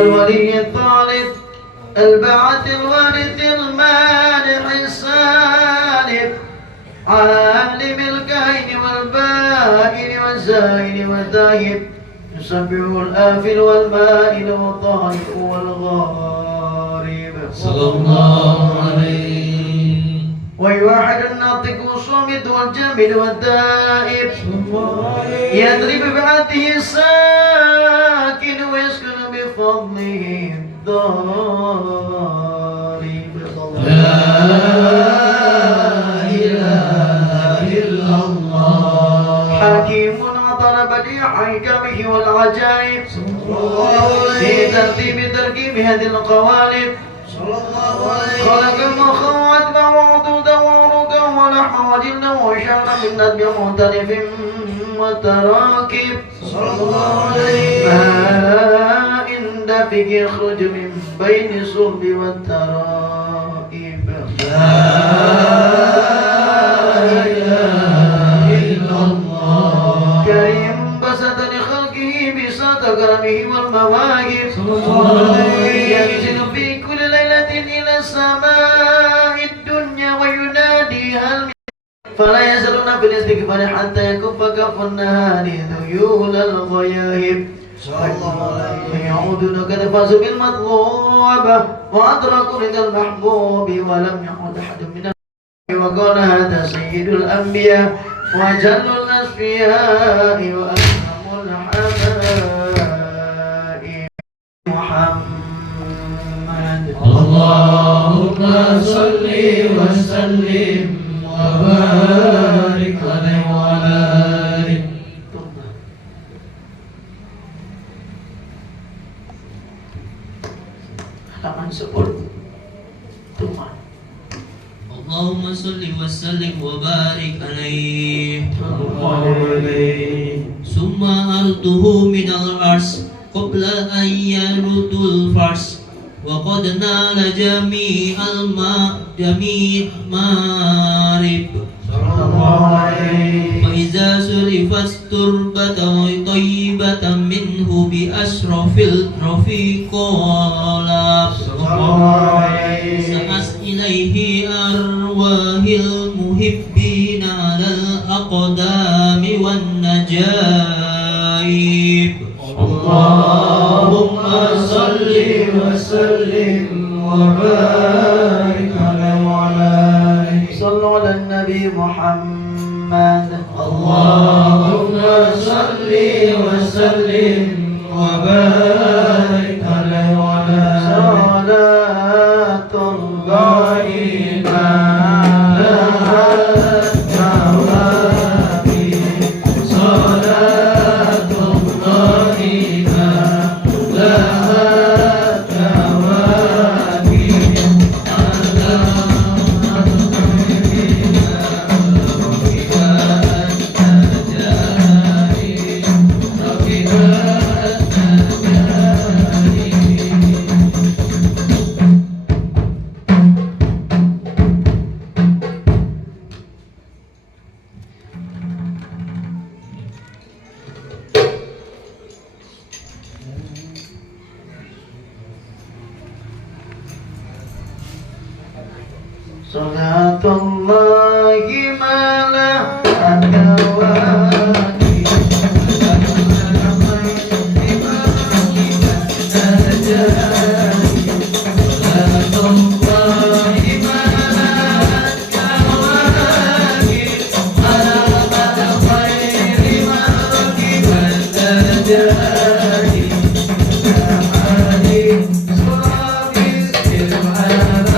الولي الطالب البعث الوارث المانح السالب عالم الكائن والبائن والزائن والذاهب يسبح الآفل والمائل والطارق والغارب صلى الله عليه ويوحد الناطق والصامت والجامد والدائب يضرب بعده الساكن ويسكن بفضله الضارب لا إله إلا الله حكيم عطر بديع حكمه والعجائب في ترتيب تركيب هذه القوالب خلق المخ وعدبا وعضودا وعروقا ولحما وجلدا وشعرا من ندب مختلف وتراكب ماء دافق يخرج من بين الصلب والترائب لا إله إلا الله كريم بسط لخلقه بساط كرمه والمواهب ينزل في كل ليلة إلى السماء الدنيا وينادي هل فلا يزالون في الاستغفار حتى يكف كف النهار ذيول الغياهب يعودون قد فازوا بالمطلوب وأدركوا رضا المحبوب ولم يعد أحد من وقال هذا سيد الأنبياء وأجل الأصفياء وأكرم الحبائب محمد اللهم صل وسلم وبارك عليه وعلى آله halaman 10 Tuhan اللهم صل وسلم وبارك عليه ثم أرده من العرش قبل أن يرد الفرش وقد نال جميع المارب فإذا صرفت تربة طيبة منه بأشرف الرفيق سأس إليه أرواح المحبين على الأقدام والنجائب اللهم صل وسلم وبارك عليه وعلى آله صلوا على النبي محمد اللهم صل وسلم وبارك عليه وعلى صلاة الله صلاة الله ما لا أدواني Subhanallah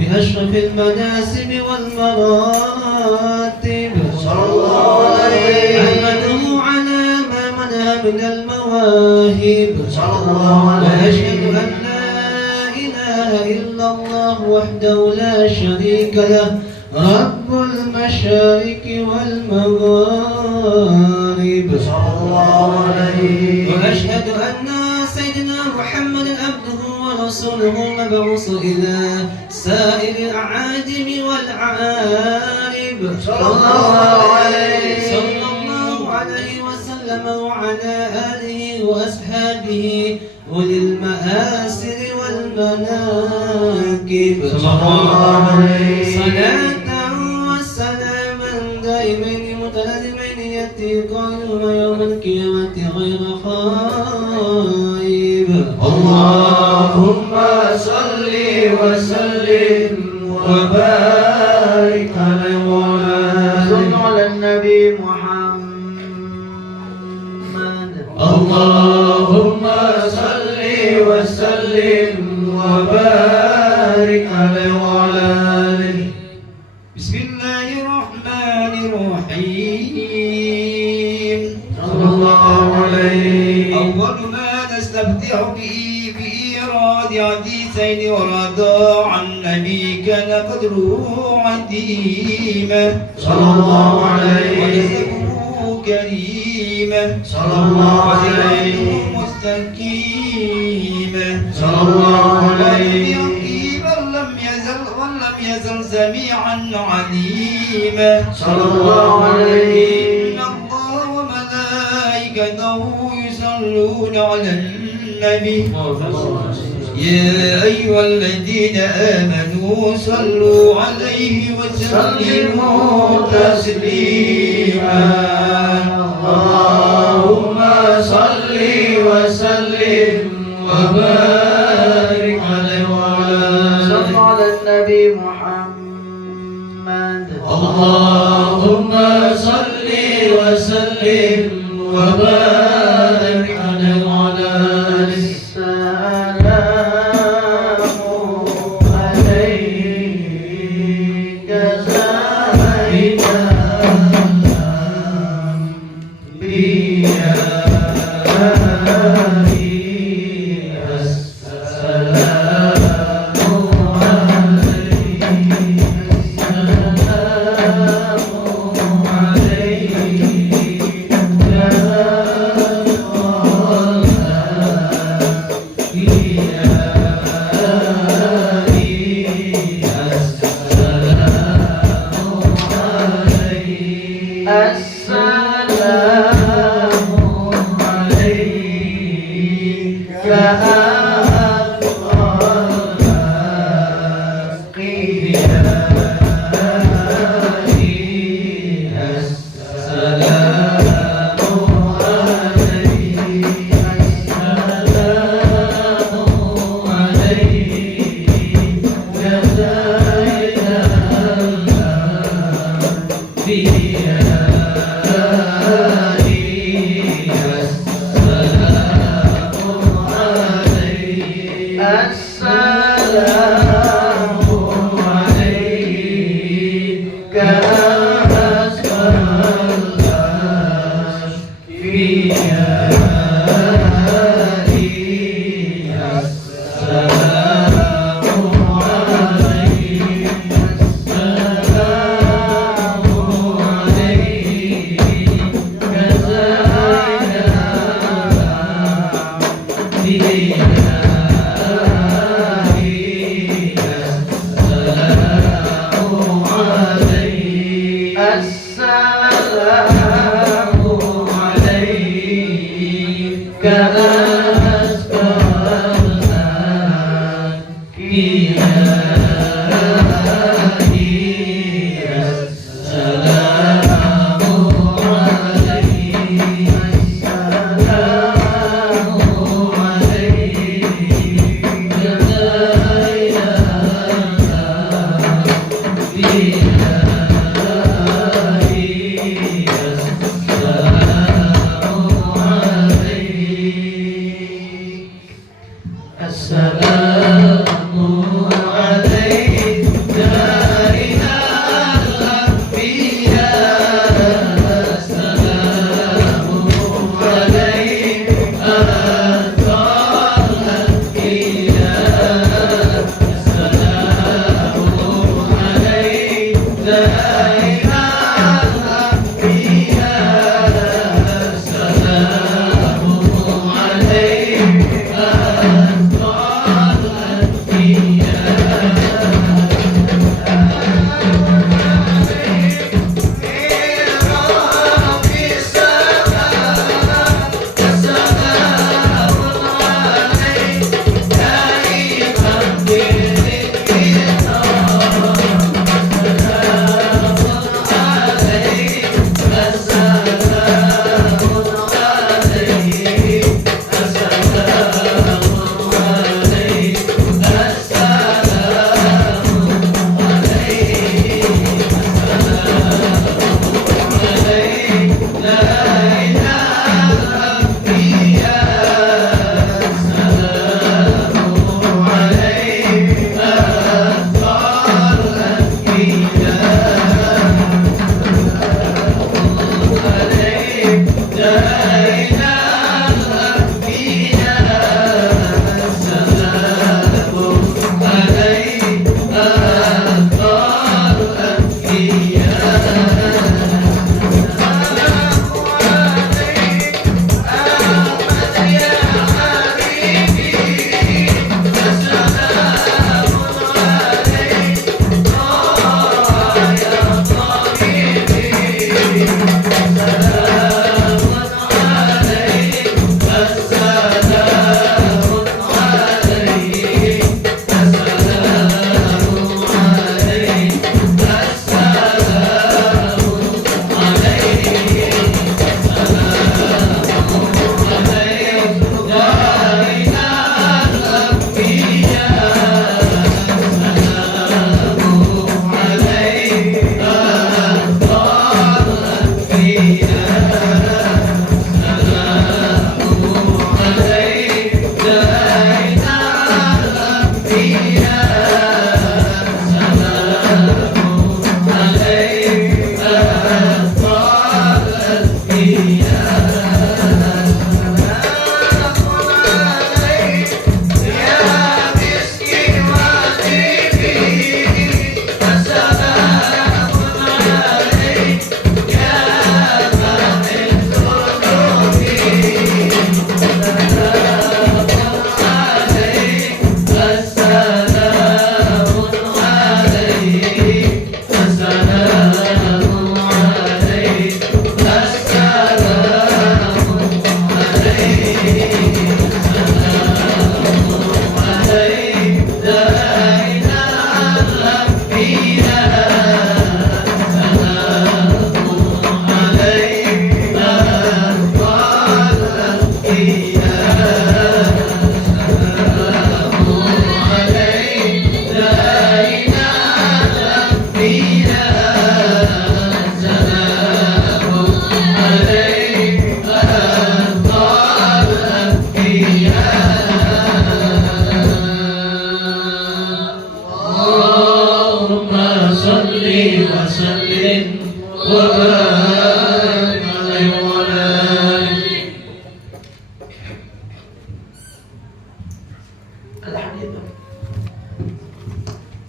بأشرف المناسب والمراتب أحمده على ما منها من المواهب وأشهد أن لا إله إلا إلا الله وحده لا شريك له رب المشارق والمغارب صلى الله عليه. وأشهد أن سيدنا محمد عبده ورسوله المبعوث إلى سائر الأعاجم والأعارب صلى الله عليه وسلم وعلى آله وأصحابه أولي المآسر والمناكب صلى الله عليه. صلاة وسلاما دائمين متلازمين يأتي قائم يوم القيامة غير خائب. اللهم صل وسلم وبارك على صلوا على النبي محمد. اللهم صل وسلم وبارك عليه وعلى آله. بسم الله الرحمن الرحيم. صلى الله عليه. أول ما نستفتح به بإيراد حديثين وردا عن نبيك قدره عديما صلى الله عليه. ونسبه كريما صلى الله عليه. مستقيما صلى الله عليه. ولم يزل سميعا عليما صلى الله عليه. إن الله وملائكته يصلون على النبي يا أيها الذين آمنوا صلوا عليه وسلموا تسليما. اللهم صل وسلم وبارك عليه وعلى صل على النبي محمد. اللهم صل وسلم وبارك عليه وعلى السلام عليك زاهدا السلام عليك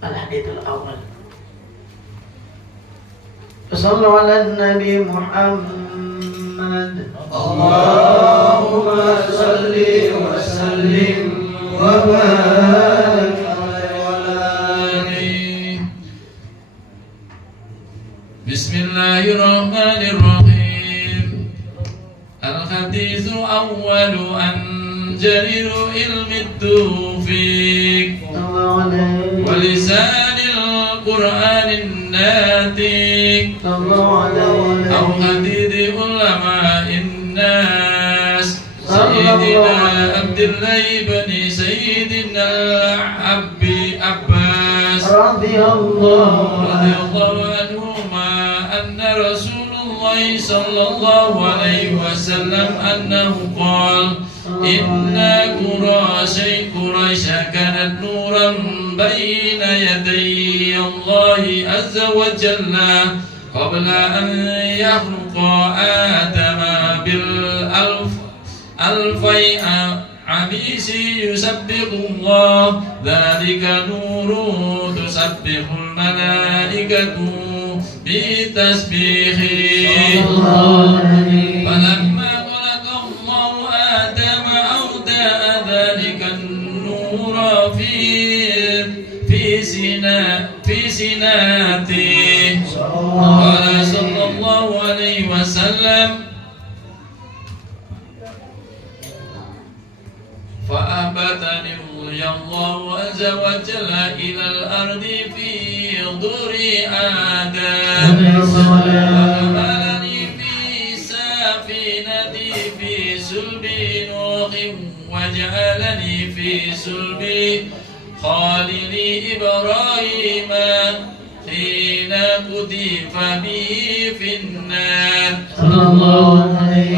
Al-Hadithul Awal. Sallu ala Nabi Muhammad. Allahumma salli wa sallim wa barik alaihi. Bismillahirrahmanirrahim. Al-hadithu awwalu an jariru ilmi tawfiq wa lisanil qur'anin natiq aw hadith ulama'in nas Sayyidina Abdullah ibn Sayyidina Abi Abbas radhiyallahu anhuma anna Rasulullah sallallahu alaihi wasallam annahu qala inna Quraisha kanat nuran baina yaday Allah azza wa jalla qabla an yakhluqa Adama bil alfai amisi yusabbihu Allah dhalika nuru tusabbihul malaikatu بتسبيحه فلما خلق الله آدم أودع ذلك النور في سناته قال صلى الله عليه وسلم فأبتني الله عز وجل إلى الأرض في ضر آدم وحملني في سفينتي في سلب نوح وجعلني في سلب خالدي إبراهيم حين قذف به في النار صلى الله عليه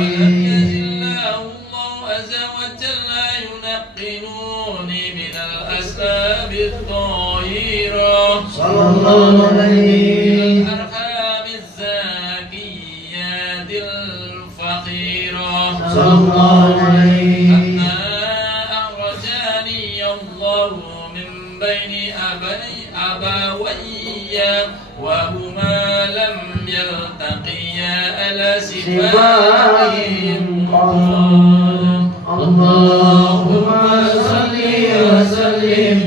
الله عز وجل ينقلوني من الأسباب الطاهرة صلى الله عليه الأرحام الزاكيات الفقيرة صلى الله عليه أخرجني الله من بين أبوي وهما لم يلتقيا على سفاههم اللهم صل وسلم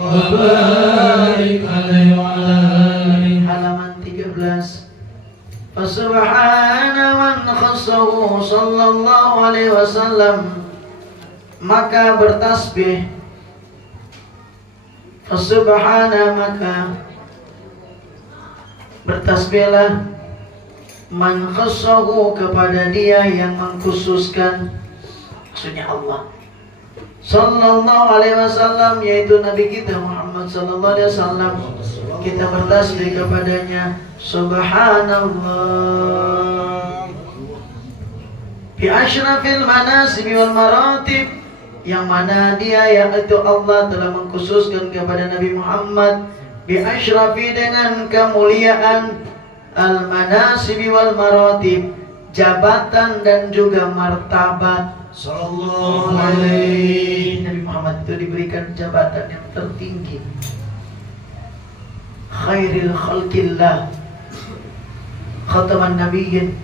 وبارك عليه وعلى آله. Halaman 13. Fasubhana man khassahu sallallahu alaihi wasallam, maka bertasbih. Fasubhana, maka bertasbihlah, man khassahu, kepada dia yang mengkhususkan, maksudnya Allah, sallallahu alaihi wasallam, yaitu Nabi kita Muhammad sallallahu alaihi wasallam. Kita bertasbih kepadanya, subhanallah, bi asyrafil manasib wal maratib, yang mana dia yaitu Allah telah mengkhususkan kepada Nabi Muhammad bi asyrafi, dengan kemuliaan, al manasib wal maratib, jabatan dan juga martabat. Sallallahu alaihi. Nabi Muhammad itu diberikan jabatan yang tertinggi, khairil khalqillah, khataman nabiyyin,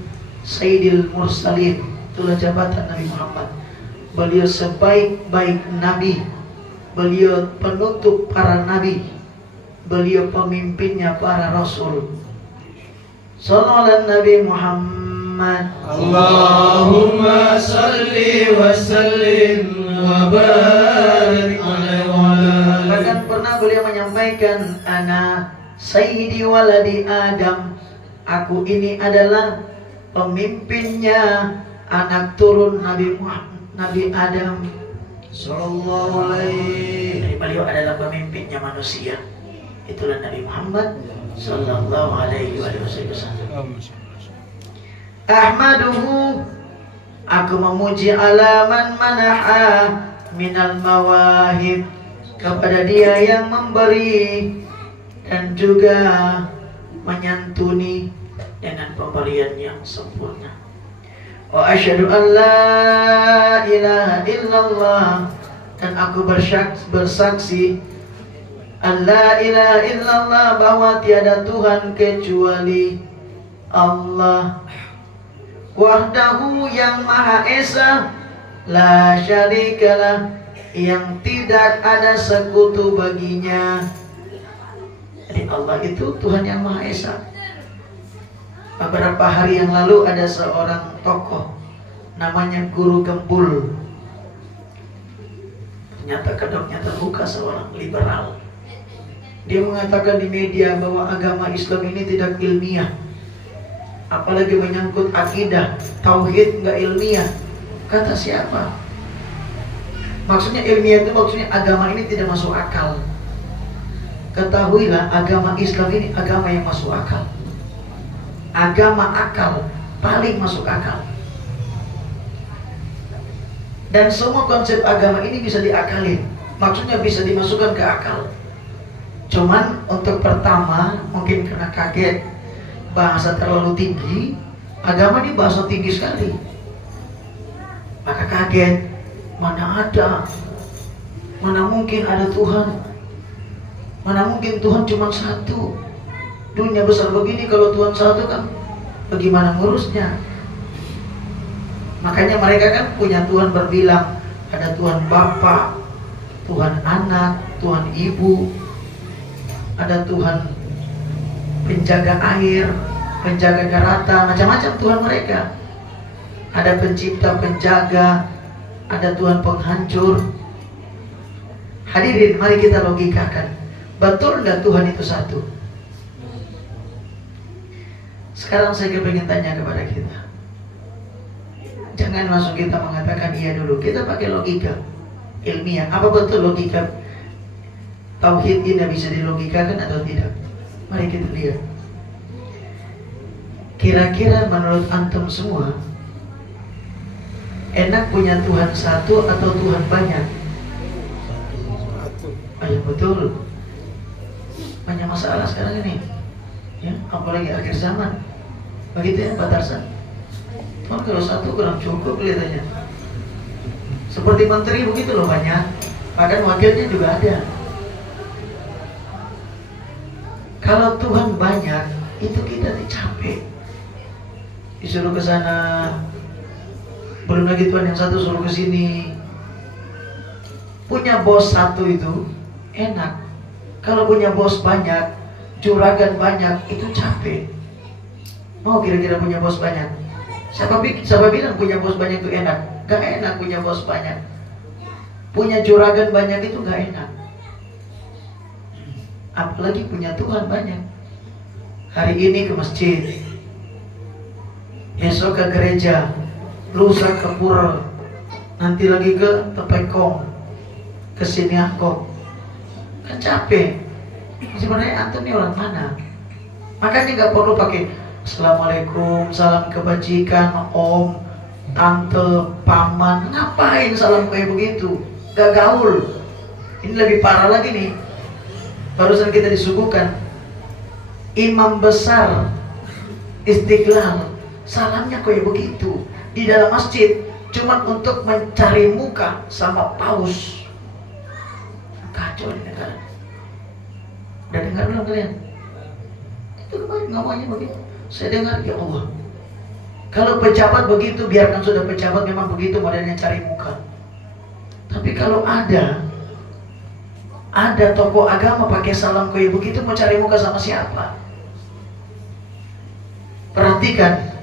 sayyidil mursalin. Itulah jabatan Nabi Muhammad. Beliau sebaik-baik nabi, beliau penutup para nabi, beliau pemimpinnya para rasul. Sallallahu Nabi Muhammad. Allahumma salli wa sallim wa barik alaihi wa ala. Bahkan pernah beliau menyampaikan, ana sayyidi waladi Adam, aku ini adalah pemimpinnya anak turun Nabi Adam. Sallallahu alaihi. Beliau adalah pemimpinnya manusia. Itulah Nabi Muhammad sallallahu alaihi wasallam. Ahmaduhu, aku memuji alaman manaha minal mawahib, kepada dia yang memberi dan juga menyantuni dengan pemberian yang sempurna. Wa asyhadu an la ilaha illallah, dan aku bersaksi an la ilaha illallah, bahwa tiada Tuhan kecuali Allah, wahdahu, yang maha esa, la syarikalah, yang tidak ada sekutu baginya. Jadi Allah itu Tuhan yang maha esa. Beberapa hari yang lalu ada seorang tokoh namanya Guru Gembul. Ternyata kedoknya terbuka, seorang liberal. Dia mengatakan di media bahwa agama Islam ini tidak ilmiah, apalagi menyangkut akidah, tauhid nggak ilmiah. Kata siapa? Maksudnya ilmiah itu maksudnya agama ini tidak masuk akal. Ketahuilah, agama Islam ini agama yang masuk akal. Agama akal, paling masuk akal. Dan semua konsep agama ini bisa diakalin, maksudnya bisa dimasukkan ke akal. Cuman untuk pertama mungkin karena kaget, bahasa terlalu tinggi, agama ini bahasa tinggi sekali, maka kaget, mana ada, mana mungkin ada Tuhan, mana mungkin Tuhan cuma satu. Dunia besar begini, kalau Tuhan satu kan bagaimana ngurusnya? Makanya mereka kan punya Tuhan berbilang. Ada Tuhan Bapa, Tuhan Anak, Tuhan Ibu, ada Tuhan penjaga air, penjaga daratan, macam-macam Tuhan mereka. Ada pencipta, penjaga, ada Tuhan penghancur. Hadirin, mari kita logikakan. Betul nggak Tuhan itu satu? Sekarang saya ingin tanya kepada kita. Jangan langsung kita mengatakan iya dulu. Kita pakai logika ilmiah. Apa betul logika tauhid ini bisa dilogikakan atau tidak? Mari kita lihat. Kira-kira menurut antum semua, enak punya Tuhan satu atau Tuhan banyak? Oh ya betul. Banyak masalah sekarang ini, ya, apalagi akhir zaman. Begitu ya Pak Tarsan. Oh, kalau satu kurang cukup kelihatannya. Seperti menteri begitu loh banyak. Bahkan wakilnya juga ada. Kalau Tuhan banyak, itu kita capek. Disuruh ke sana, belum lagi Tuhan yang satu suruh ke sini. Punya bos satu itu enak. Kalau punya bos banyak, juragan banyak, itu capek. Mau kira-kira punya bos banyak? Siapa bilang punya bos banyak itu enak? Gak enak punya bos banyak. Punya juragan banyak itu gak enak. Apalagi punya Tuhan banyak. Hari ini ke masjid, besok ke gereja, lusa ke pura, nanti lagi ke Tepekong, ke Siniakok. Kan capek. Sebenarnya antum ini orang mana? Makanya gak perlu pakai Assalamualaikum, salam kebajikan, om, tante, paman. Ngapain salam kayak begitu? Gak gaul. Ini lebih parah lagi nih. Barusan kita disuguhkan imam besar Istiqlal, salamnya kayak begitu di dalam masjid, cuman untuk mencari muka sama paus. Kacau di negara. Udah dengar belum kalian? Itu kemarin ngomongnya begitu. Saya dengar, ya Allah, kalau pejabat begitu, biarkan sudah pejabat memang begitu modelnya cari muka. Tapi kalau ada tokoh agama pakai salam kayak begitu, mau cari muka sama siapa? Perhatikan,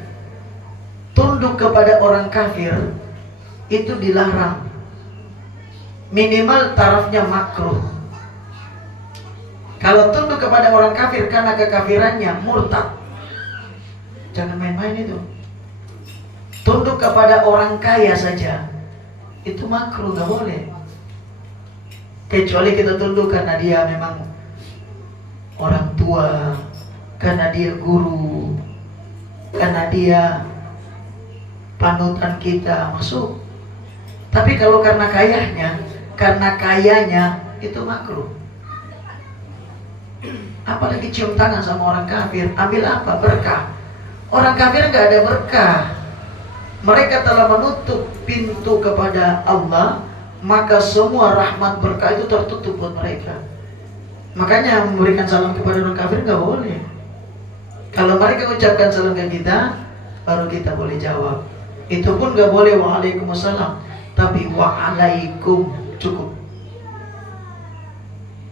tunduk kepada orang kafir itu dilarang. Minimal tarafnya makruh. Kalau tunduk kepada orang kafir karena kekafirannya, murtad. Jangan main-main itu. Tunduk kepada orang kaya saja, itu makruh, gak boleh. Kecuali kita tunduk karena dia memang orang tua, karena dia guru, karena dia panutan kita, masuk. Tapi kalau karena kayanya itu makruh. Apalagi cium tangan sama orang kafir, ambil apa? Berkah. Orang kafir nggak ada berkah. Mereka telah menutup pintu kepada Allah, maka semua rahmat berkah itu tertutup buat mereka. Makanya memberikan salam kepada orang kafir nggak boleh. Kalau mereka ucapkan salam ke kita, baru kita boleh jawab. Itu pun nggak boleh waalaikumsalam, tapi waalaikum cukup.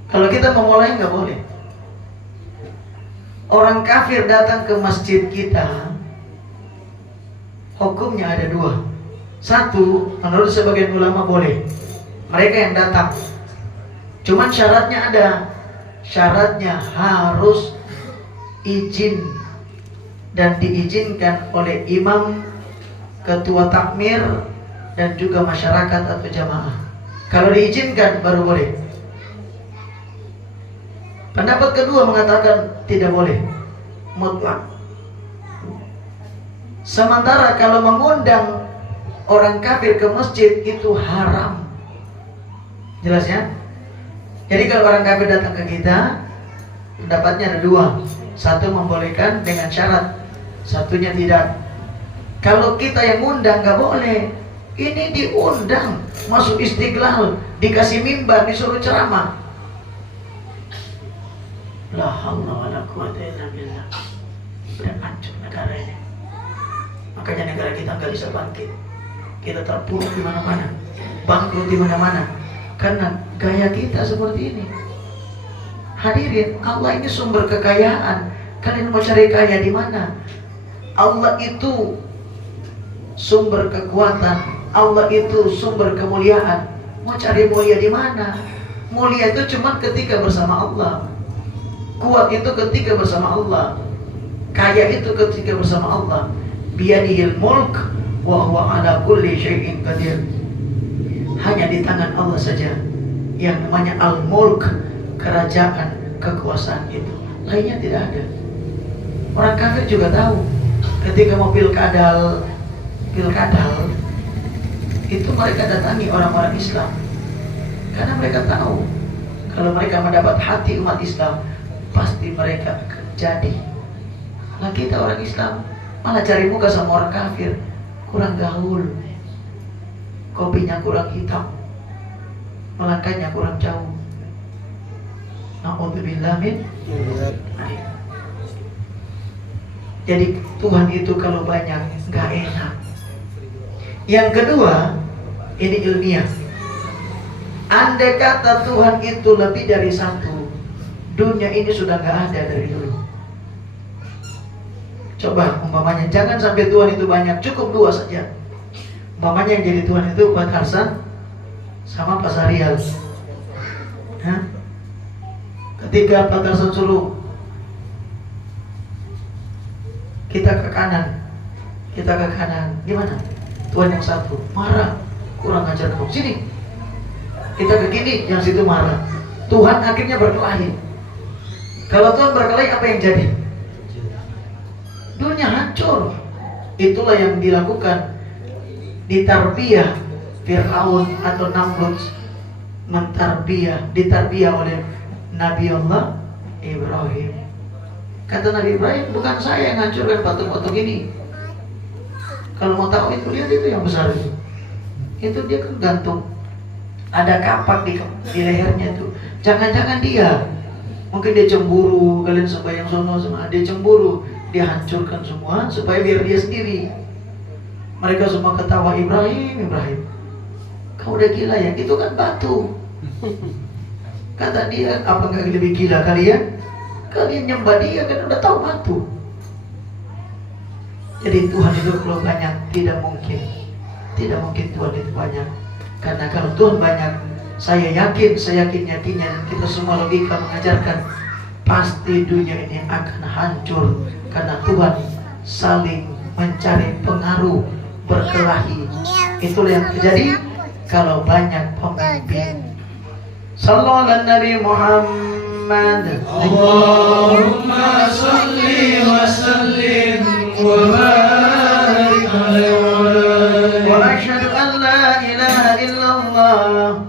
Kalau kita memulai nggak boleh. Orang kafir datang ke masjid kita, hukumnya ada dua. Satu, menurut sebagian ulama boleh, mereka yang datang. Cuman syaratnya ada. Syaratnya harus izin dan diizinkan oleh imam, ketua takmir, dan juga masyarakat atau jamaah. Kalau diizinkan baru boleh. Pendapat kedua mengatakan tidak boleh, mutlak. Sementara kalau mengundang orang kafir ke masjid itu haram. Jelas ya? Jadi kalau orang kafir datang ke kita, pendapatnya ada dua. Satu membolehkan dengan syarat, satunya tidak. Kalau kita yang undang nggak boleh. Ini diundang masuk Istiqlal, dikasih mimbar, disuruh ceramah. La haula wala quwata illa billah. Sudah hancur negara ini. Makanya negara kita nggak bisa bangkit. Kita terpuruk di mana-mana, bangkrut di mana-mana, karena gaya kita seperti ini. Hadirin, Allah ini sumber kekayaan. Kalian mau cari kaya di mana? Allah itu sumber kekuatan. Allah itu sumber kemuliaan. Mau cari mulia di mana? Mulia itu cuma ketika bersama Allah. Kuat itu ketika bersama Allah. Kaya itu ketika bersama Allah. Biyadihil mulk wa huwa ala kulli syai'in qadir. Hanya di tangan Allah saja yang namanya al-mulk, kerajaan, kekuasaan itu. Lainnya tidak ada. Orang kafir juga tahu. Ketika mau pilkadal itu mereka datangi orang-orang Islam. Karena mereka tahu kalau mereka mendapat hati umat Islam, pasti mereka akan jadi. Nah kita orang Islam malah cari muka sama orang kafir, kurang gaul, kopinya kurang hitam, melangkahnya kurang jauh. Na'udzubillah min. Jadi Tuhan itu kalau banyak nggak enak. Yang kedua, ini ilmiah. Andai kata Tuhan itu lebih dari satu, dunia ini sudah nggak ada dari dulu. Coba umpamanya, jangan sampai Tuhan itu banyak, cukup dua saja. Umpamanya yang jadi Tuhan itu Pak Harsan sama Pak Sarial. Ketika Pak Harsan suruh kita ke kanan, gimana? Tuhan yang satu marah, kurang ajar kamu, sini. Kita ke kiri, yang situ marah. Tuhan akhirnya berkelahi. Kalau Tuhan berkelahi, apa yang jadi? Dunia hancur. Itulah yang dilakukan di tarbiyah Fir'aun atau Namrud, ditarbiyah oleh Nabi Allah Ibrahim. Kata Nabi Ibrahim, bukan saya yang hancurkan patung-patung ini. Kalau mau tahu itu, lihat itu yang besar itu. Itu dia kan gantung, ada kapak di lehernya itu. Jangan-jangan dia, mungkin dia cemburu, kalian sembahyang sono sama dia cemburu, dia hancurkan semua supaya biar dia sendiri. Mereka semua ketawa, Ibrahim, kau udah gila ya? Itu kan batu. Kata dia, apa nggak lebih gila kalian? Kalian nyembah dia kan udah tahu batu. Jadi Tuhan itu kalau banyak, tidak mungkin Tuhan itu banyak. Karena kalau Tuhan banyak, saya yakinnya dan kita semua logika mengajarkan, pasti dunia ini akan hancur. Karena Tuhan saling mencari pengaruh, berkelahi. Itulah yang terjadi kalau banyak pemimpin. Sallallahu alaihi Nabi Muhammad. Allahumma salli wa sallim wa barik alaihi wa asyhadu an la ilaha illallah.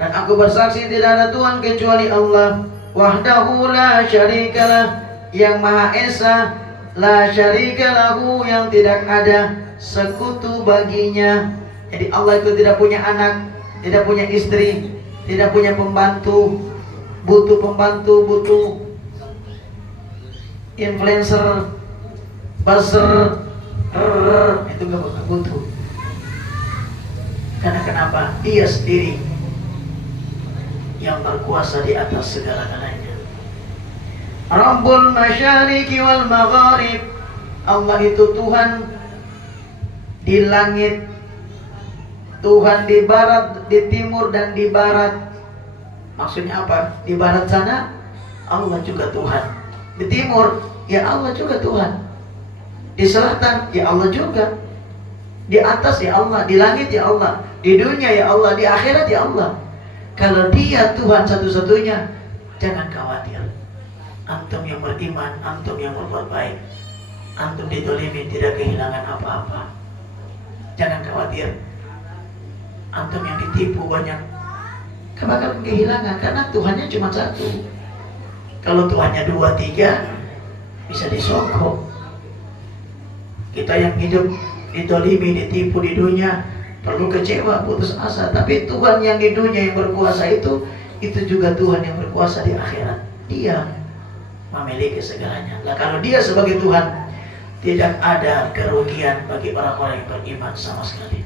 Dan aku bersaksi tidak ada Tuhan kecuali Allah, wahdahu la syarikalah, yang maha esa, la syarikalahu, yang tidak ada sekutu baginya. Jadi Allah itu tidak punya anak, tidak punya istri, tidak punya pembantu, butuh influencer, buzzer, itu gak butuh. Karena kenapa? Dia sendiri yang berkuasa di atas segala-galanya. Rabbul masyariqi wal magharib. Allah itu Tuhan di langit, Tuhan di barat, di timur dan di barat. Maksudnya apa? Di barat sana Allah juga Tuhan. Di timur ya Allah juga Tuhan. Di selatan ya Allah juga. Di atas ya Allah, di langit ya Allah, di dunia ya Allah, di akhirat ya Allah. Kalau dia Tuhan satu-satunya, jangan khawatir. Antum yang beriman, antum yang berbuat baik, antum ditolimi tidak kehilangan apa-apa. Jangan khawatir. Antum yang ditipu banyak, bakal kehilangan, karena Tuhannya cuma satu. Kalau Tuhannya 2, 3, bisa disogok. Kita yang hidup ditolimi, ditipu di dunia, perlu kecewa, putus asa. Tapi Tuhan yang di dunia yang berkuasa itu juga Tuhan yang berkuasa di akhirat. Dia memiliki segalanya. Nah, kalau dia sebagai Tuhan, tidak ada kerugian bagi orang-orang yang beriman sama sekali.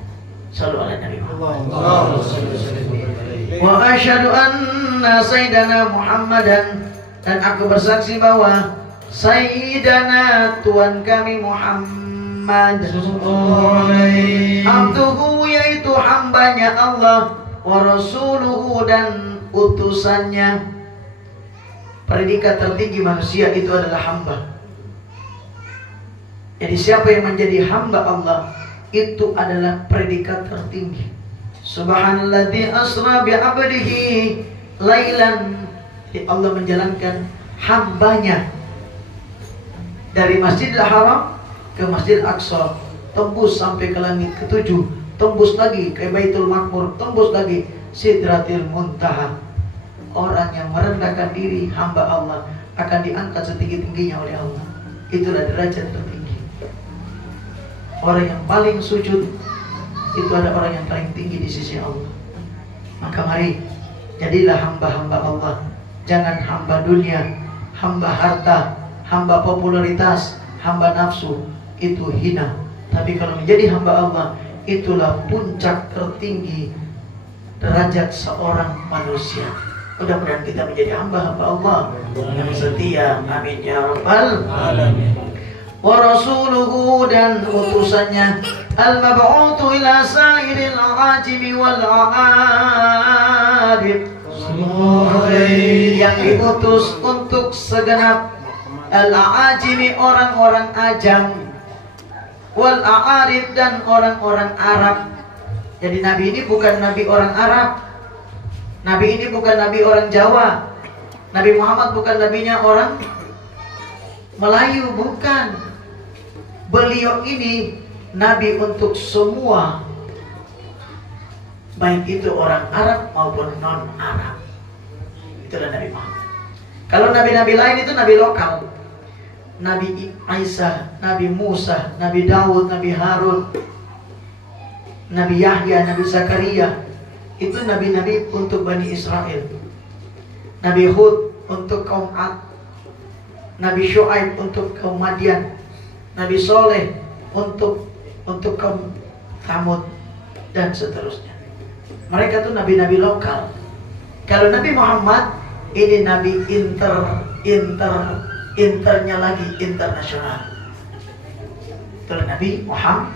Sallu ala Nabi Muhammad. Wa asyhadu anna sayyidana Muhammadan, dan aku bersaksi bahwa sayyidana Tuhan kami Muhammad abduhu, yaitu hambanya Allah, wa rasuluhu, dan utusannya. Predikat tertinggi manusia itu adalah hamba. Jadi siapa yang menjadi hamba Allah, itu adalah predikat tertinggi. Subhanalladzi asra bi'abdihi lailan. Allah menjalankan hambanya dari Masjidil Haram ke Masjidil Aqsa, tembus sampai ke langit ketujuh, tembus lagi ke Baitul Maqmur, tembus lagi Sidratil Muntaha. Orang yang merendahkan diri, hamba Allah, akan diangkat setinggi-tingginya oleh Allah. Itulah derajat tertinggi. Orang yang paling sujud, itu ada orang yang paling tinggi di sisi Allah. Maka mari, jadilah hamba-hamba Allah. Jangan hamba dunia, hamba harta, hamba popularitas, hamba nafsu. Itu hina. Tapi kalau menjadi hamba Allah, itulah puncak tertinggi derajat seorang manusia. Mudah-mudahan kita menjadi hamba-hamba Allah yang setia. Amin ya rabbal alamin. Wa rasuluhu, dan utusannya, al-mab'utu ila sairil ajimi wal a'arib, yang diutus untuk segenap al-ajimi, orang-orang ajam, wal a'arib, dan orang-orang Arab. Jadi Nabi ini bukan Nabi orang Arab, Nabi ini bukan Nabi orang Jawa, Nabi Muhammad bukan nabinya orang Melayu, bukan. Beliau ini Nabi untuk semua, baik itu orang Arab maupun non-Arab. Itulah Nabi Muhammad. Kalau nabi-nabi lain itu nabi lokal, Nabi Isa, Nabi Musa, Nabi Daud, Nabi Harun, Nabi Yahya, Nabi Zakaria. Itu nabi-nabi untuk Bani Israel. Nabi Hud untuk kaum Ad, Nabi Syuaib untuk kaum Madian, Nabi Soleh untuk kaum Thamud, dan seterusnya. Mereka tuh nabi-nabi lokal. Kalau Nabi Muhammad ini nabi internya lagi internasional. Itulah Nabi Muhammad.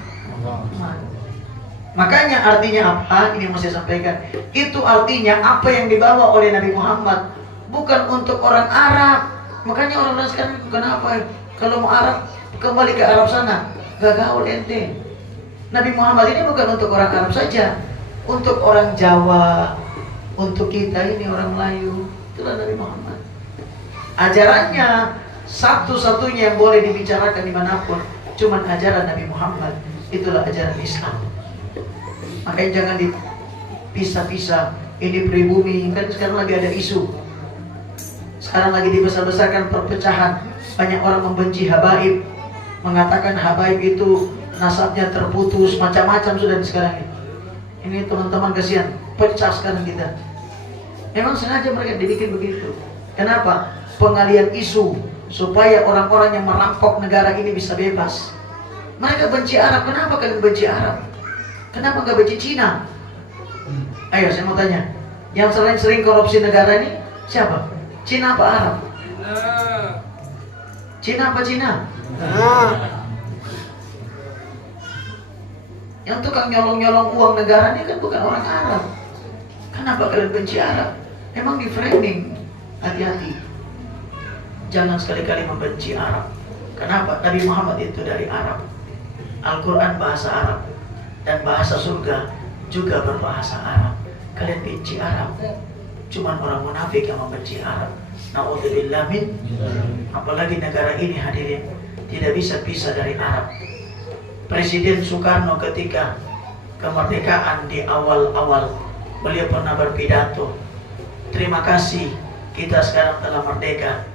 Makanya artinya apa? Ini yang saya sampaikan. Itu artinya apa yang dibawa oleh Nabi Muhammad bukan untuk orang Arab. Makanya orang sekarang kenapa? Kalau mau Arab, kembali ke Arab sana, gak gaul ente. Nabi Muhammad ini bukan untuk orang Arab saja, untuk orang Jawa, untuk kita ini orang Melayu. Itulah Nabi Muhammad. Ajarannya satu-satunya yang boleh dibicarakan dimanapun, cuman ajaran Nabi Muhammad. Itulah ajaran Islam. Makanya jangan dipisah-pisah. Ini pribumi, kan sekarang lagi ada isu. Sekarang lagi dibesar-besarkan perpecahan. Banyak orang membenci habaib, mengatakan habaib itu nasabnya terputus, macam-macam sudah sekarang ini. Ini teman-teman kasihan, pecah sekarang kita. Memang sengaja mereka dibikin begitu. Kenapa? Pengalian isu supaya orang-orang yang merampok negara ini bisa bebas. Mereka benci Arab. Kenapa kalian benci Arab? Kenapa nggak benci Cina? Ayo saya mau tanya, yang sering korupsi negara ini siapa? Cina apa Arab? Cina apa Cina? Yang tukang nyolong-nyolong uang negara ini kan bukan orang Arab. Kenapa kalian benci Arab? Emang di framing. Hati-hati. Jangan sekali-kali membenci Arab. Kenapa? Nabi Muhammad itu dari Arab. Al-Quran bahasa Arab, dan bahasa surga juga berbahasa Arab. Kalian benci Arab. Cuman orang munafik yang membenci Arab. Na'udzubillah min. Apalagi negara ini hadirin tidak bisa pisah dari Arab. Presiden Soekarno ketika kemerdekaan di awal-awal, beliau pernah berpidato, terima kasih kita sekarang telah merdeka.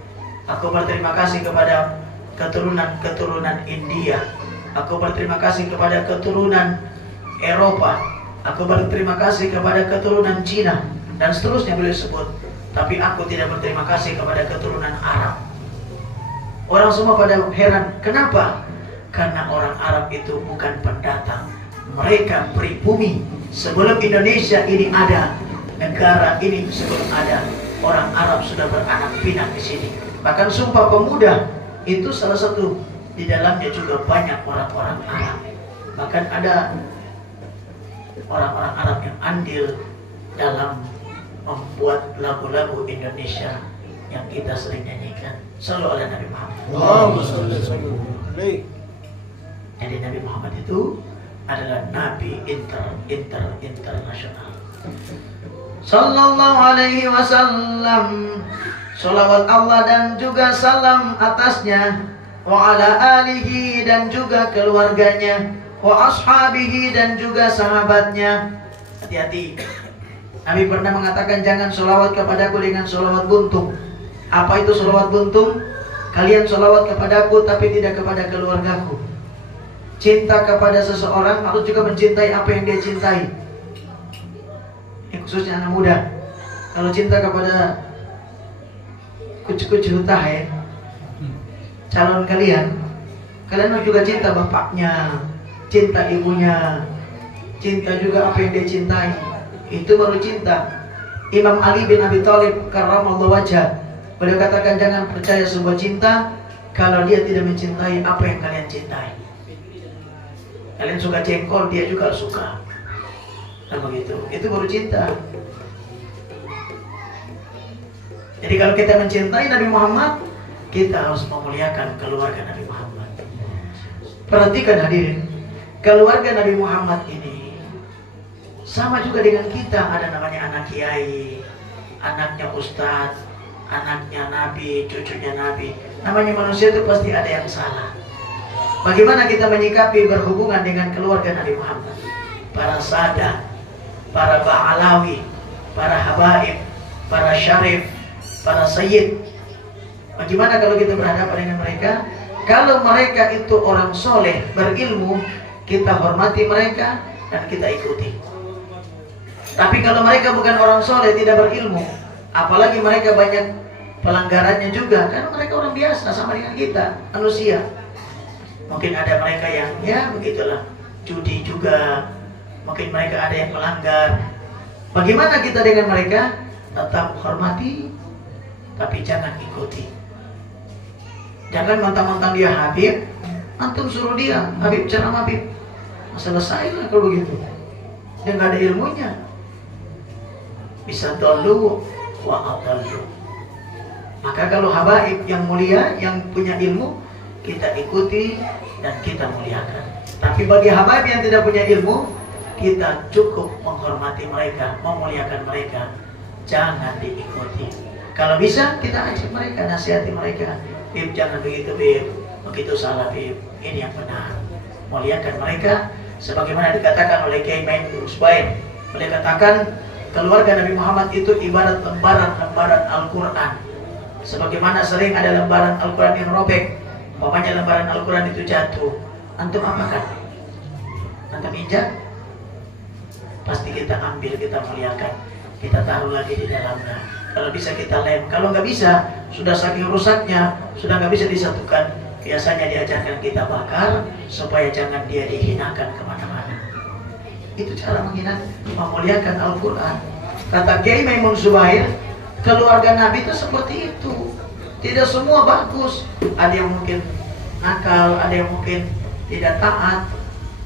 Aku berterima kasih kepada keturunan India. Aku berterima kasih kepada keturunan Eropa. Aku berterima kasih kepada keturunan Cina, dan seterusnya beliau sebut. Tapi aku tidak berterima kasih kepada keturunan Arab. Orang semua pada heran. Kenapa? Karena orang Arab itu bukan pendatang. Mereka pribumi. Sebelum Indonesia ini ada, negara ini sebelum ada, orang Arab sudah beranak pinak di sini. Bahkan Sumpah Pemuda itu salah satu, di dalamnya juga banyak orang-orang Arab. Bahkan ada orang-orang Arab yang andil dalam membuat lagu-lagu Indonesia yang kita sering nyanyikan. Sallu ala Nabi Muhammad. Jadi Nabi Muhammad itu adalah Nabi internasional. Sallallahu alaihi wasallam. Salawat Allah dan juga salam atasnya, wa ala alihi dan juga keluarganya, wa ashabihi dan juga sahabatnya. Hati-hati. Nabi pernah mengatakan, jangan sholawat kepadaku dengan sholawat buntung. Apa itu sholawat buntung? Kalian sholawat kepadaku tapi tidak kepada keluargaku. Cinta kepada seseorang harus juga mencintai apa yang dia cintai. Ini khususnya anak muda. Kalau cinta kepada kucu-kucu hutah calon kalian harus juga cinta bapaknya, cinta ibunya, cinta juga apa yang dia cintai. Itu baru cinta. Imam Ali bin Abi Thalib karramallahu wajhah, beliau katakan, jangan percaya sebuah cinta kalau dia tidak mencintai apa yang kalian cintai. Kalian suka jengkol, dia juga suka. Nah begitu, itu baru cinta. Jadi kalau kita mencintai Nabi Muhammad, kita harus memuliakan keluarga Nabi Muhammad. Perhatikan hadirin, keluarga Nabi Muhammad ini sama juga dengan kita. Ada namanya anak kiai, anaknya ustadz, anaknya Nabi, cucunya Nabi. Namanya manusia itu pasti ada yang salah. Bagaimana kita menyikapi berhubungan dengan keluarga Nabi Muhammad? Para sadah, para ba'alawi, para habaib, para syarif, para sayyid. Bagaimana kalau kita berhadapan dengan mereka? Kalau mereka itu orang soleh, berilmu, kita hormati mereka dan kita ikuti. Tapi kalau mereka bukan orang soleh, tidak berilmu, apalagi mereka banyak pelanggarannya juga, karena mereka orang biasa sama dengan kita, manusia. Mungkin ada mereka yang ya begitulah, judi juga. Mungkin mereka ada yang melanggar. Bagaimana kita dengan mereka? Tetap hormati, tapi jangan ikuti. Jangan mentang-mentang dia Habib, antum suruh dia Habib ceramah Habib. Selesai lah kalau begitu. Dia nggak ada ilmunya. Bisa dulu wa adallu. Maka kalau habaib yang mulia, yang punya ilmu, kita ikuti dan kita muliakan. Tapi bagi habaib yang tidak punya ilmu, kita cukup menghormati mereka, memuliakan mereka. Jangan diikuti. Kalau bisa kita ajak mereka, nasihati mereka. Bib, jangan begitu Bib, begitu salah Bib, ini yang benar. Muliakan mereka sebagaimana dikatakan oleh Kiai Ma'in bin Zubair. Beliau katakan keluarga Nabi Muhammad itu ibarat lembaran-lembaran Al-Quran. Sebagaimana sering ada lembaran Al-Quran yang robek, umpamanya lembaran Al-Quran itu jatuh, antum apakan? Antum injak? Pasti kita ambil, kita muliakan, kita taruh lagi di dalamnya. Kalau bisa kita lem, kalau nggak bisa, sudah saking rusaknya, sudah nggak bisa disatukan, biasanya diajarkan kita bakar supaya jangan dia dihinakan kemana-mana. Itu cara memuliakan Al-Quran. Kata Kiai Maimun Zubair, keluarga Nabi itu seperti itu. Tidak semua bagus. Ada yang mungkin nakal, ada yang mungkin tidak taat.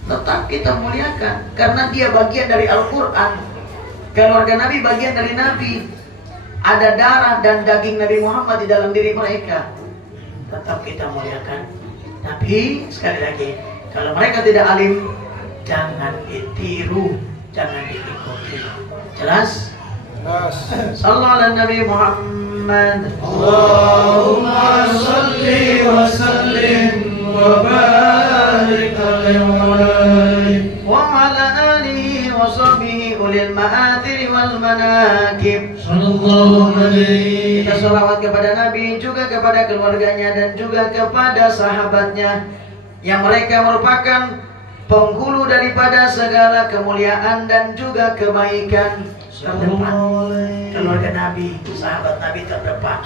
Tetap kita muliakan karena dia bagian dari Al-Quran. Keluarga Nabi bagian dari Nabi. Ada darah dan daging Nabi Muhammad di dalam diri mereka. Tetap kita muliakan. Tapi sekali lagi, kalau mereka tidak alim, jangan ditiru, jangan diikuti. Jelas? Sallallahu ala Nabi Muhammad. Allahumma salli wa sallim wa barik alaihi wa ala alihi wa sahbihi ulil ma'athiri wal manakib. Sallallahu alaihi. Kita sholawat kepada Nabi, juga kepada keluarganya dan juga kepada sahabatnya yang mereka merupakan penghulu daripada segala kemuliaan dan juga kebaikan. Terdepan keluarga Nabi, sahabat Nabi terdepan.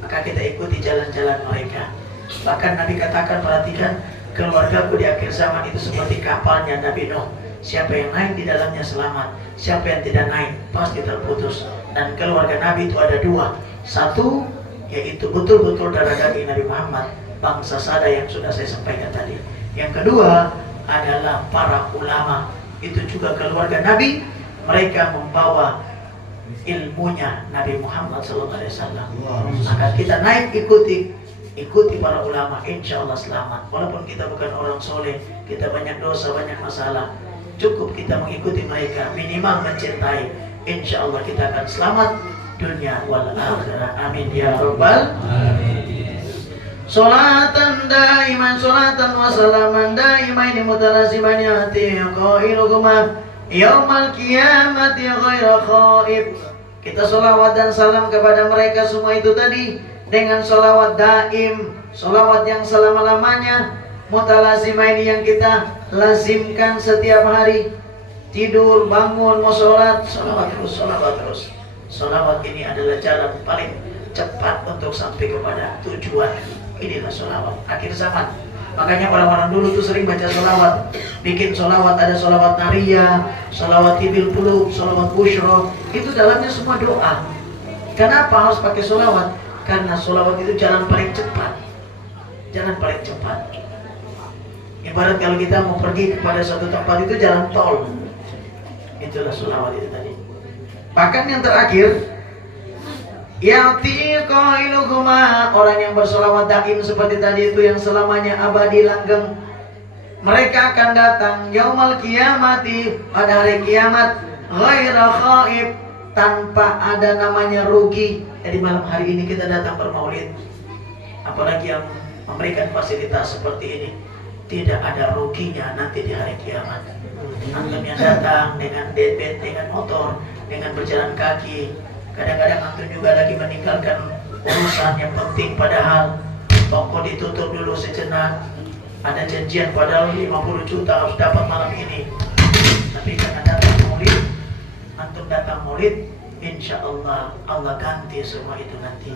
Maka kita ikuti jalan-jalan mereka. Bahkan Nabi katakan, perhatikan, keluargaku di akhir zaman itu seperti kapalnya Nabi Nuh. Siapa yang naik di dalamnya selamat, siapa yang tidak naik pasti terputus. Dan keluarga Nabi itu ada dua. Satu, yaitu betul-betul darah daging Nabi Muhammad, bangsa Sada yang sudah saya sampaikan tadi. Yang kedua adalah para ulama. Itu juga keluarga Nabi. Mereka membawa ilmunya Nabi Muhammad SAW. Maka kita naik ikuti para ulama, insya Allah selamat. Walaupun kita bukan orang soleh, kita banyak dosa, banyak masalah, cukup kita mengikuti mereka, minimal mencintai, insya Allah kita akan selamat dunia wal akhirah. Amin ya rabbal alamin. Salatan daiman, salatan wa salaman daimaini mutalaziman yati qailuhuma yaumal qiyamati ghaira khaib. Kita salawat dan salam kepada mereka semua itu tadi dengan salawat daim, salawat yang selama-lamanya, mutalazimaini yang kita lazimkan setiap hari, tidur, bangun, mau sholat, salawat terus, salawat terus. Salawat ini adalah jalan paling cepat untuk sampai kepada tujuan. Inilah salawat akhir zaman. Makanya orang-orang dulu tuh sering baca salawat, bikin salawat, ada salawat nariyah, salawat tibil qulub, salawat busyra. Itu dalamnya semua doa. Kenapa harus pakai salawat? Karena salawat itu jalan paling cepat. Jalan paling cepat. Ibarat kalau kita mau pergi kepada suatu tempat itu jalan tol. Itulah salawat itu tadi. Bahkan yang terakhir, ya'ti qailuhuma, orang yang bersolawat daim seperti tadi itu yang selamanya abadi langgeng, mereka akan datang yaumal qiyamati, pada hari kiamat, ghaira khaib, tanpa ada namanya rugi. Jadi malam hari ini kita datang bermaulid, apalagi yang memberikan fasilitas seperti ini, tidak ada ruginya nanti di hari kiamat. Antum yang datang dengan debet, dengan motor, dengan berjalan kaki, kadang-kadang antum juga lagi meninggalkan urusan yang penting, padahal toko ditutup dulu sejenak, ada janjian padahal 50 juta harus dapat malam ini. Tapi karena datang maulid, antum datang maulid, insya Allah Allah ganti semua itu nanti.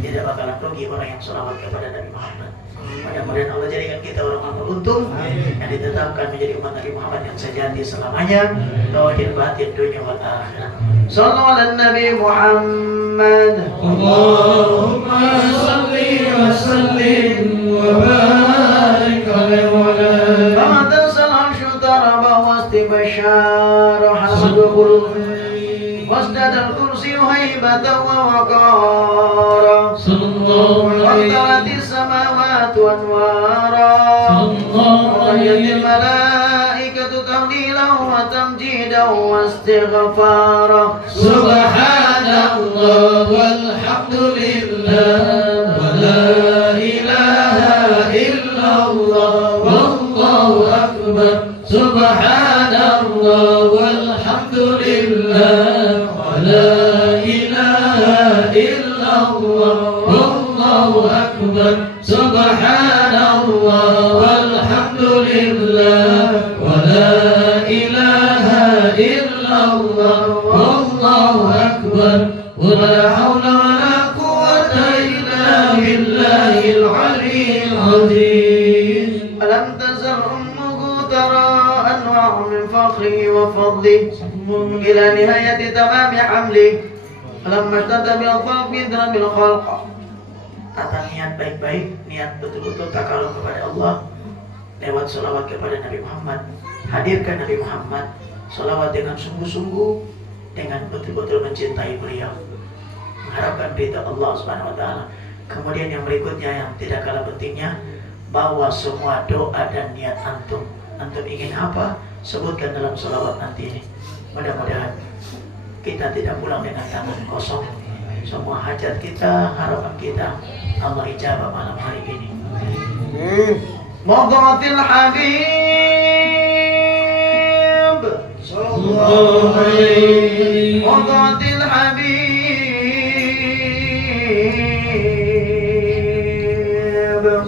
Tidak bakalan rugi orang yang sholawat kepada Nabi Muhammad. Mudah-mudahan Allah jadikan kita orang-orang beruntung yang ditetapkan menjadi umat Nabi Muhammad yang sejati selamanya, lahir batin dunia wal akhirah. Sallu ala Nabi Muhammad. Allahumma salli wa sallim wa barik alaihi. Kama tasal arshu taraba wastibashara hasdul wasdad al-kursi haibatan wa waqara. وَقَالَتِ السَّمَاوَاتُ أَنْوَارًا وَقَالَتِ الْمَلَائِكَةُ تَهْلِيلًا وَتَمْجِيدًا وَاسْتِغْفَارًا. سبحان الله والحمد لله ولا إله إلا الله والله أكبر. سبحان الله والحمد لله ولا إله إلا الله والله أكبر. سبحان الله والحمد لله ولا إله إلا الله والله أكبر. ولا حول ولا قوة إلا بالله العلي العظيم. ألم تزل أمه ترى أنواع من فخره وفضله إلى نهاية تمام حمله. فلما اشتد بالخلق بدرا بالخلق. Tata niat baik-baik, niat betul-betul takarub kepada Allah lewat sholawat kepada Nabi Muhammad. Hadirkan Nabi Muhammad, sholawat dengan sungguh-sungguh, dengan betul-betul mencintai beliau, mengharapkan ridha Allah Subhanahu wa taala. Kemudian yang berikutnya yang tidak kalah pentingnya, bawa semua doa dan niat antum. Antum ingin apa? Sebutkan dalam sholawat nanti ini. Mudah-mudahan kita tidak pulang dengan tangan kosong. Semua hajat kita, harapan kita, Allah ijabah malam hari ini. Mawdatil Habib sallallahu alaihi. Mawdatil Habib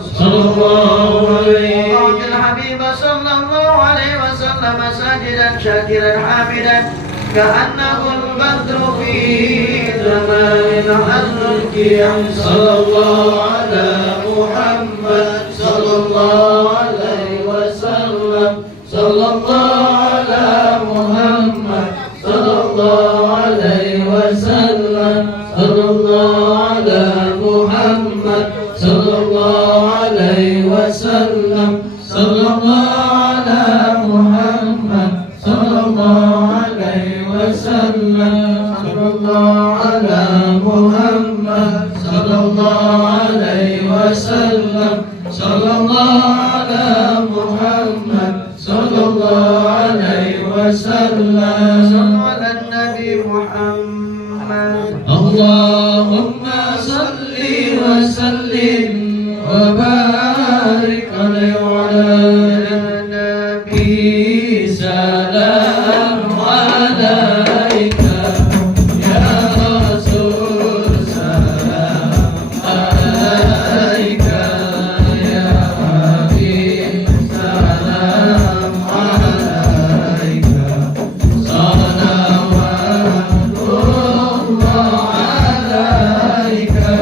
sallallahu alaihi. Mawdatil Habib sallallahu alaihi wasallam sajidan syakiran hamidan ka'annahu al-badru fi زمان القيام. صلى الله على محمد sallallahu alaihi wasallam, sallallahu ala Muhammad, sallallahu alaihi wasallam, sallallahu ala Muhammad, sallallahu alaihi wasallam, sallallahu ala Muhammad, sallallahu alaihi wasallam. على النبي محمد Allahumma salli wa sallim wa barik alaihi wa ala nabi. Salam alaika ya Rasul, salam alaika ya Habib, salam alaika, salawatullah alaika,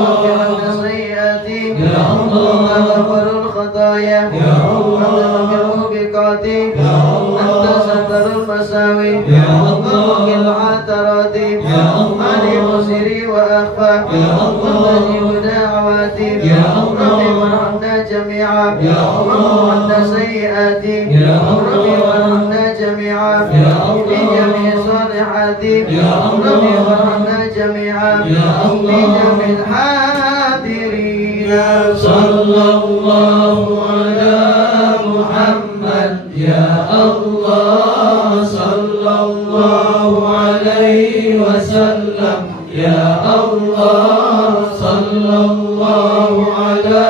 ومغفر السيئات يا الله وغفر الخطايا يا الله وأنت الموبقات يا الله أنت ستر المساوي يا الله وفوق العثرات يا الله عليم سري وأخفى يا الله وتجيب دعواتي يا الله ربي وارحمنا جميعا يا الله وارحمنا سيئاتي يا الله ربي وارحمنا جميعا يا الله في جميع صالحاتي يا الله ربي وارحمنا جميعا يا الله في جميع الحاضرين صلى الله على محمد يا الله صلى الله عليه وسلم يا الله صلى الله على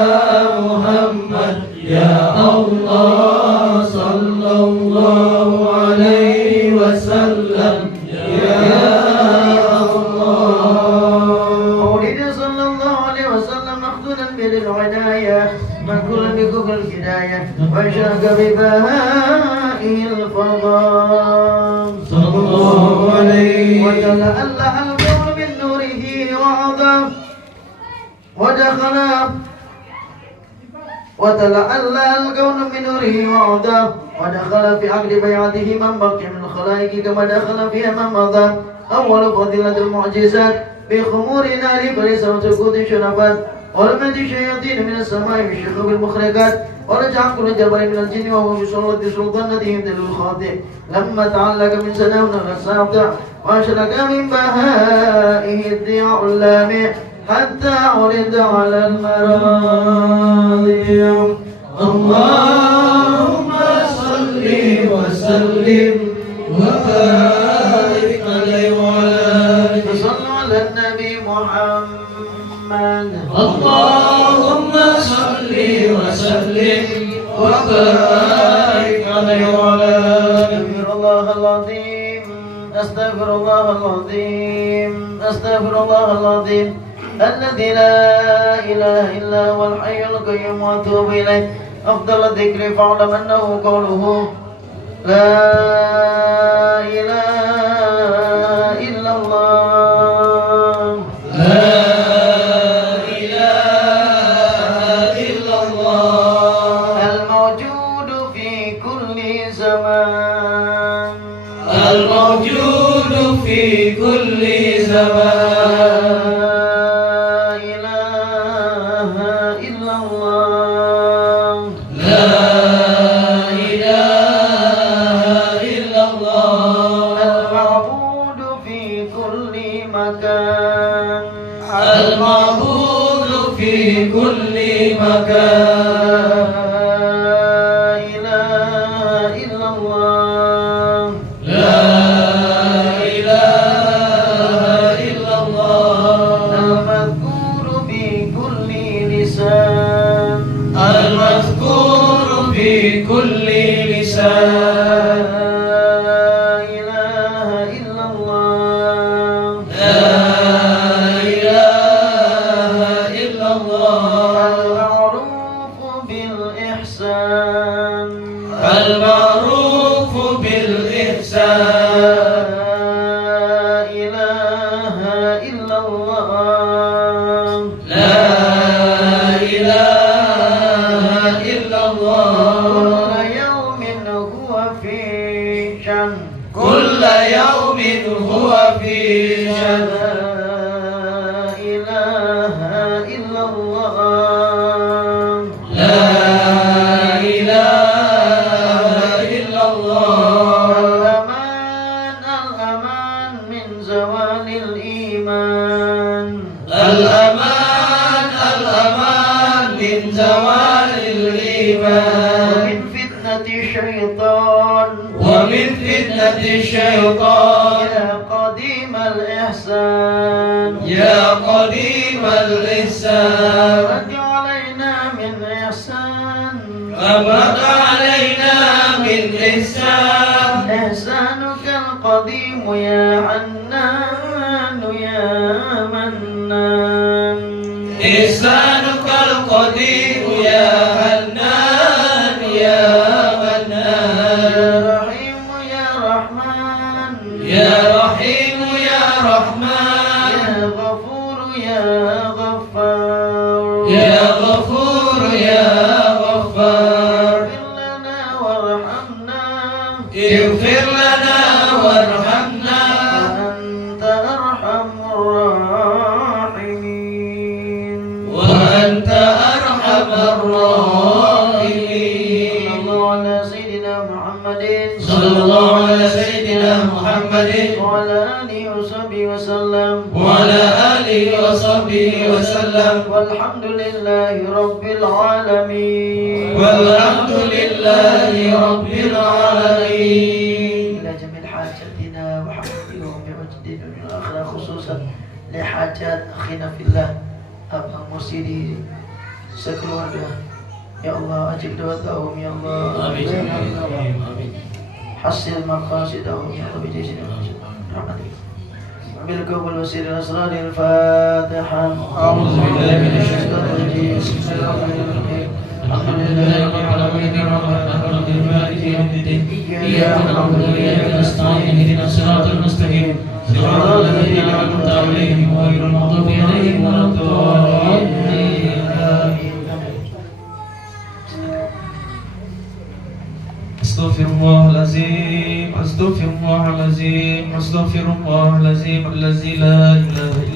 محمد يا الله صلى الله عليه وسلم يا الله مولد صلى الله عليه وسلم مخدونا بالعناية من كل بكفر الهداية واشرق ببهائه الفضاء صلى الله عليه وتلألأ الكون من نوره وعظم وتلألأ الكون من نوره وعظم ودخل في عقد بيعته من بقي من الخلائق كما دخل فيها من مضى أول فضيلة المعجزات بخمور نار فليس وتكون شرفات ولمد الشياطين من السماء بالشخوب المخرجات ورجع كل جبل من الجن وهو بسلطة سلطانته يمتل الخاطئ لما تعلق من سناونا الساطع واشرك من بهائه الضياء اللامع حتى عرض على المراضي اللهم صل وسلم وبارك عليه وعلى آله صلوا على النبي محمد اللهم صل وسلم وبارك عليه وعلى آله أستغفر الله العظيم أستغفر الله العظيم الذي لا إله إلا هو الحي القيوم وأتوب إليه أفضل الذكر فاعلم أنه قوله لا إله إلا الله لا إله إلا الله الموجود في كل زمان الموجود في كل زمان لا إله إلا الله لا إله إلا الله المعبود في كل مكان المعبود في كل مكان لا إله إلا الله لا إله إلا الله المذكور بكل لسان المذكور في كل لسان لا إله إلا الله لا إله إلا الله المعروف بالإحسان المعروف بالإحسان لا إله إلا الله لا إله إلا الله كل يوم هو في شأن كل يوم هو في شأن لا إله إلا الله لا إله إلا الله الأمان من زوال الإيمان الأمان من زوال الإيمان ومن فتنة الشيطان ومن فتنة الشيطان يا قديم الإحسان يا قديم الإحسان رد علينا من إحسان أبد علينا من إحسان إحسانك القديم يا حنان يا منان إحسانك القديم يا حنان يا منان يا رحيم يا رحمن يا رحيم يا رحمن يا غفور يا غفار يا غفور يا غفار اغفر لنا وارحمنا اغفر لنا وارحمنا وأنت أرحم الراحمين وأنت أرحم الراحمين. صلى الله على سيدنا محمد صلى الله على سيدنا محمد وعلى آله وصحبه وسلم وعلى آله وصحبه وسلم والحمد لله رب العالمين والحمد لله رب العالمين. إلى جميع حاجاتنا وحمده وبوجدنا من الآخرة خصوصا لحاجات أخينا في الله أبا مرسيدي sekeluarga. Ya Allah, ajib doa-doaum ya Allah. Amin. Amin. Hasil maqasidahum ya Allah bijazina rahmatik. Bil qabul wasir asrar al-Fatihah. A'udzu billahi minasy syaitonir rajim. Bismillahirrahmanirrahim. Alhamdulillahi rabbil alamin arrahmanir rahim maliki yaumiddin. Iyyaka na'budu wa iyyaka nasta'in ihdinas siratal mustaqim. Siratal ladzina an'amta 'alaihim ghairil maghdubi 'alaihim waladdallin. Astaghfirullahalazim, astaghfirullahalazim, astaghfirullahalazim, allazi la ilaha illa